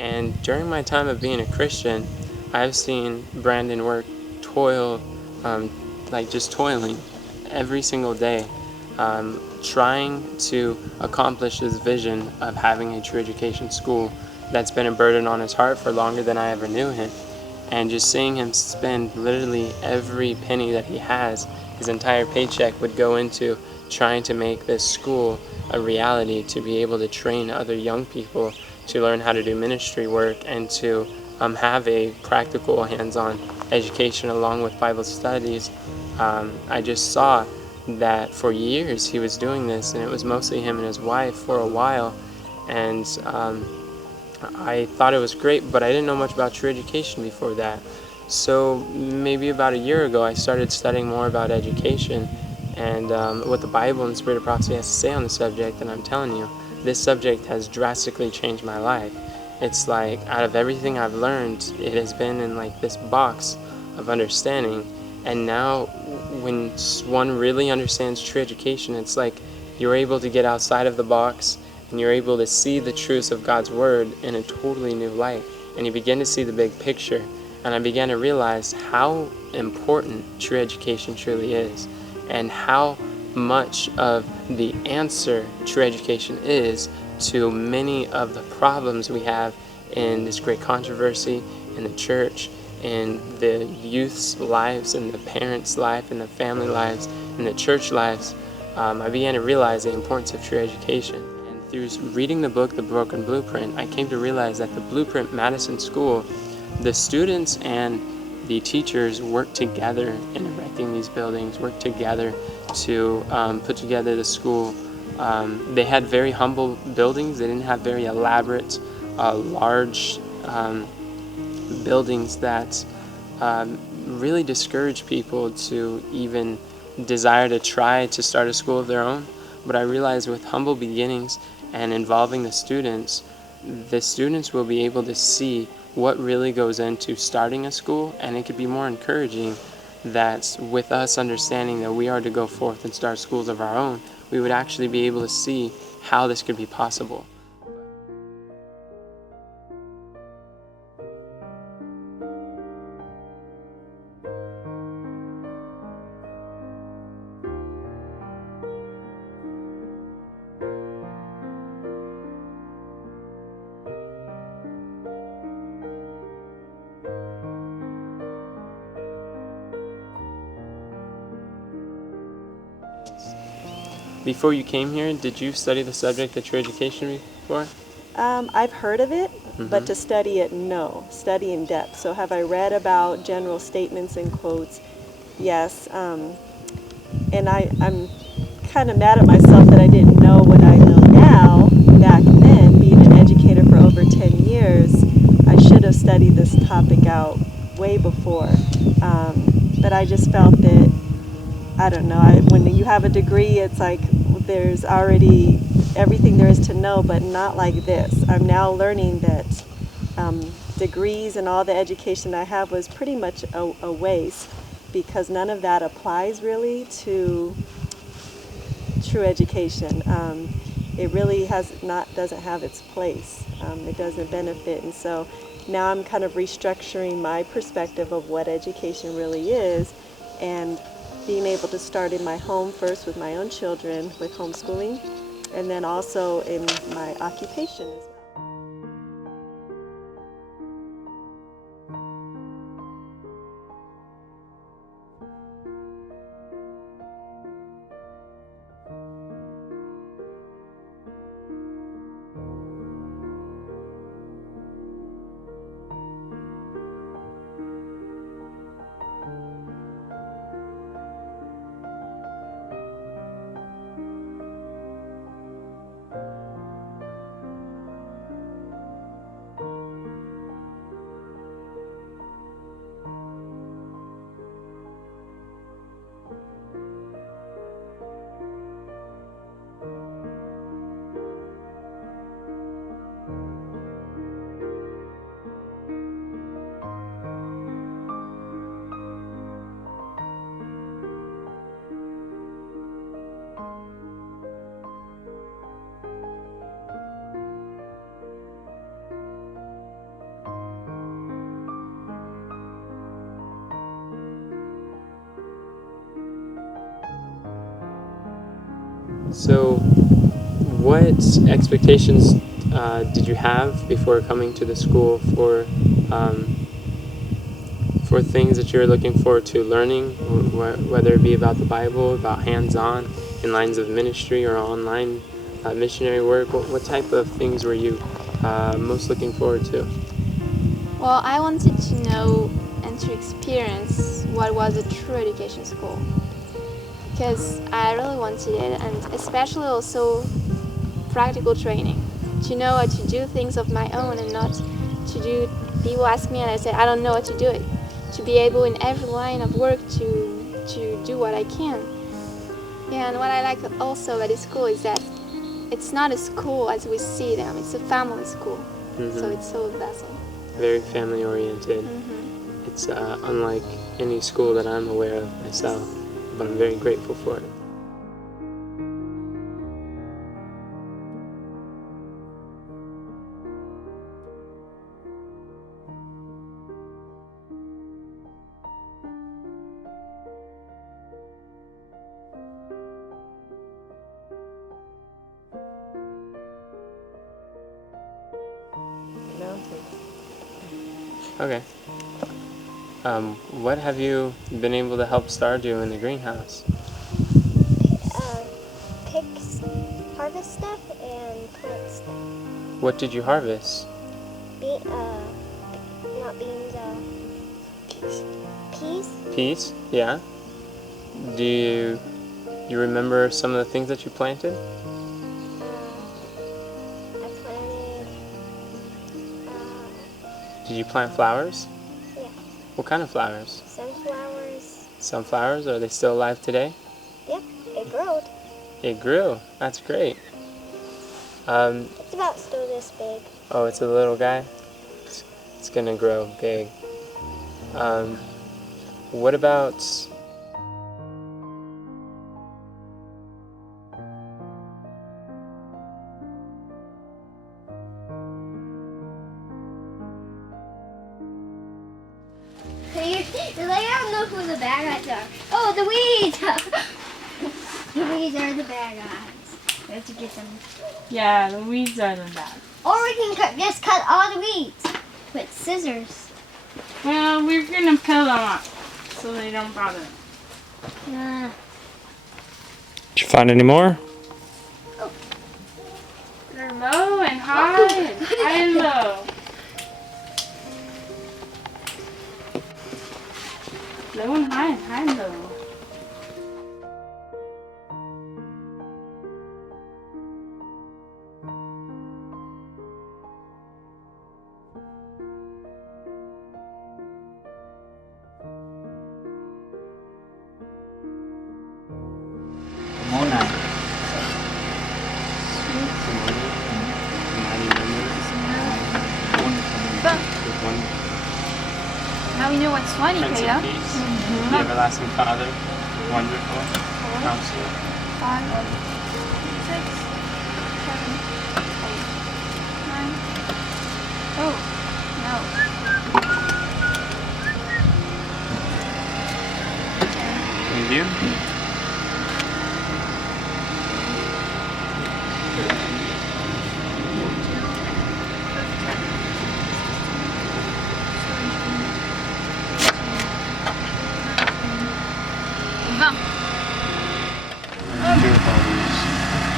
And during my time of being a Christian, I've seen Brandon work, toil, um, like just toiling every single day, trying to accomplish this vision of having a true education school that's been a burden on his heart for longer than I ever knew him. And just seeing him spend literally every penny that he has, his entire paycheck would go into trying to make this school a reality, to be able to train other young people to learn how to do ministry work and to have a practical hands-on education along with Bible studies. I just saw that for years he was doing this, and it was mostly him and his wife for a while. And I thought it was great, but I didn't know much about true education before that. So maybe about a year ago, I started studying more about education and what the Bible and the Spirit of Prophecy has to say on the subject. And I'm telling you, this subject has drastically changed my life. It's like out of everything I've learned, it has been in like this box of understanding. And now when one really understands true education, it's like you're able to get outside of the box and you're able to see the truths of God's Word in a totally new light. And you begin to see the big picture. And I began to realize how important true education truly is, and how much of the answer true education is to many of the problems we have in this great controversy in the church, in the youth's lives, in the parents' life, in the family lives, in the church lives. I began to realize the importance of true education. Through reading the book, The Broken Blueprint, I came to realize that the Blueprint Madison School, the students and the teachers worked together in erecting these buildings, worked together to put together the school. They had very humble buildings. They didn't have very elaborate, large buildings that really discourage people to even desire to try to start a school of their own. But I realized with humble beginnings and involving the students will be able to see what really goes into starting a school, and it could be more encouraging that with us understanding that we are to go forth and start schools of our own, we would actually be able to see how this could be possible. Before you came here, did you study the subject of true education before? I've heard of it, but to study it, no. Study in depth. So have I read about general statements and quotes? Yes. And I'm kind of mad at myself that I didn't know what I know now back then, being an educator for over 10 years. I should have studied this topic out way before. But I just felt that, I don't know, when you have a degree, it's like there's already everything there is to know, but not like this. I'm now learning that degrees and all the education I have was pretty much a waste, because none of that applies really to true education. It really doesn't have its place. It doesn't benefit, and so now I'm kind of restructuring my perspective of what education really is, and being able to start in my home first with my own children with homeschooling, and then also in my occupation as well. So, what expectations did you have before coming to the school for things that you're looking forward to learning, whether it be about the Bible, about hands-on in lines of ministry or online missionary work? What type of things were you most looking forward to? Well, I wanted to know and to experience what was a true education school, because I really wanted it, and especially also practical training, to know how to do things of my own and not to do, people ask me and I say I don't know how to do it, to be able in every line of work to do what I can. And what I like also about this school is that it's not a school as we see them, it's a family school. So it's so blessing. Very family oriented. It's unlike any school that I'm aware of myself, but I'm very grateful for it. Okay. What have you been able to help Star do in the greenhouse? Pick, harvest stuff and plant stuff. What did you harvest? Not beans, peas. Peas? Yeah. Do you remember some of the things that you planted? I planted, Did you plant flowers? yeah, What kind of flowers? sunflowers. Sunflowers? Are they still alive today? Yeah, it growed. It grew. That's great. It's about still this big. Oh, it's a little guy? It's gonna grow big. What about... I don't know who the bad guys are. Oh, the weeds! The weeds are the bad guys. We have to get them. Yeah, the weeds are the bad. Or we can just cut all the weeds with scissors. Well, we're gonna peel them up so they don't bother. Yeah. Did you find any more? They're low and high and high and low. Low and high and high and low. Now we know what's funny, Prince Kayla. of Peace, the Everlasting Father, Wonderful, Counselor. 5, 6, 7, 8, 9. Oh, no. And you?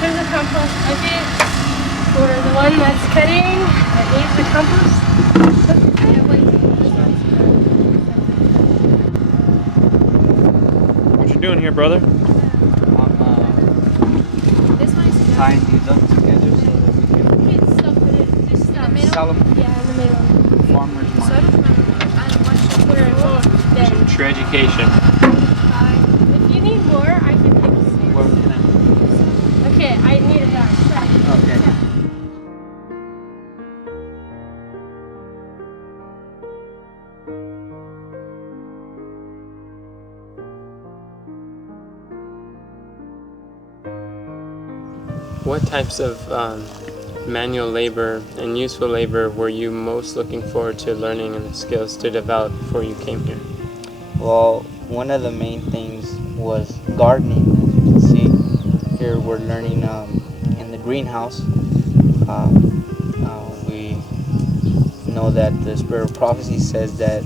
Here's the compost bucket for the one that's cutting that needs the compost. What you doing here, brother? This one is Tying these up together so that we can sell them. Yeah, in the middle. Farmers So I market. don't remember. I watched it before. True education. If you need more, I can take you. Well, can I? Okay, I need a bag. Okay. What types of manual labor and useful labor were you most looking forward to learning and the skills to develop before you came here? Well, one of the main things was gardening, as you can see. here we're learning in the greenhouse. We know that the Spirit of Prophecy says that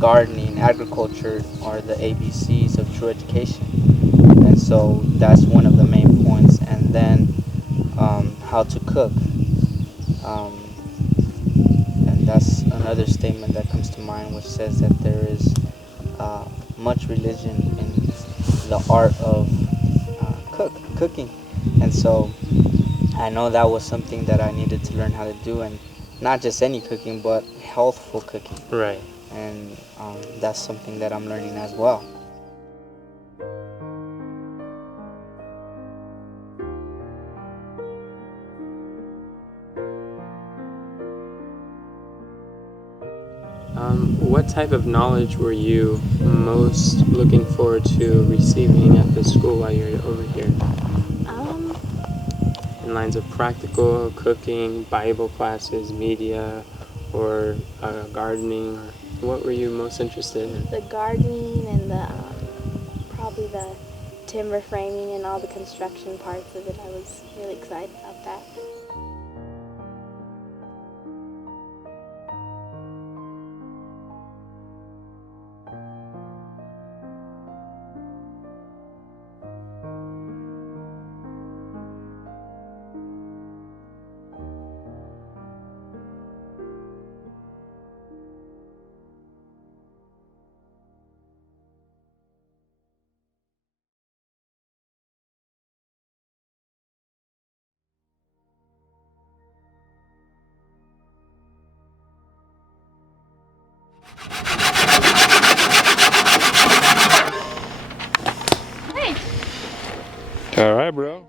gardening, agriculture are the ABCs of true education. And so that's one of the main points. And then how to cook. And that's another statement that comes to mind, which says that there is much religion in the art of cooking. And so I know that was something that I needed to learn how to do, and not just any cooking, but healthful cooking. Right. And that's something that I'm learning as well. What type of knowledge were you most looking forward to receiving at the school while you're over here? In lines of practical, cooking, Bible classes, media, or gardening, or what were you most interested in? The gardening and the probably the timber framing and all the construction parts of it. I was really excited about that. All right, bro.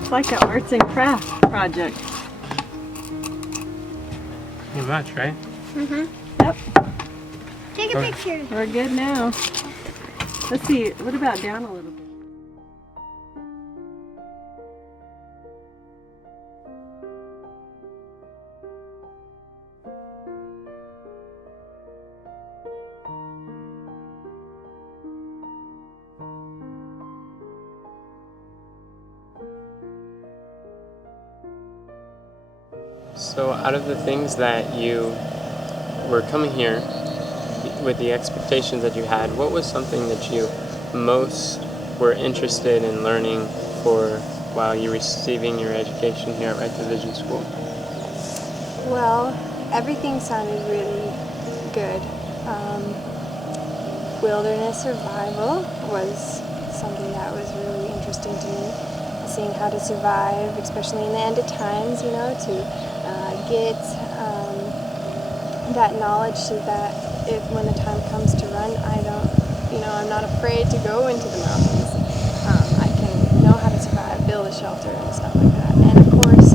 It's like an arts and craft project. Pretty much, right? Yep, Take a picture. we're good now. Let's see, what about down a little bit? So out of the things that you were coming here with the expectations that you had, what was something that you most were interested in learning for while you're receiving your education here at Right Division School? Well, everything sounded really good. Wilderness survival was something that was really interesting to me. Seeing how to survive, especially in the end of times, to get that knowledge so that if when the time comes to run, I'm not afraid to go into the mountains. I can know how to survive, build a shelter and stuff like that. And of course,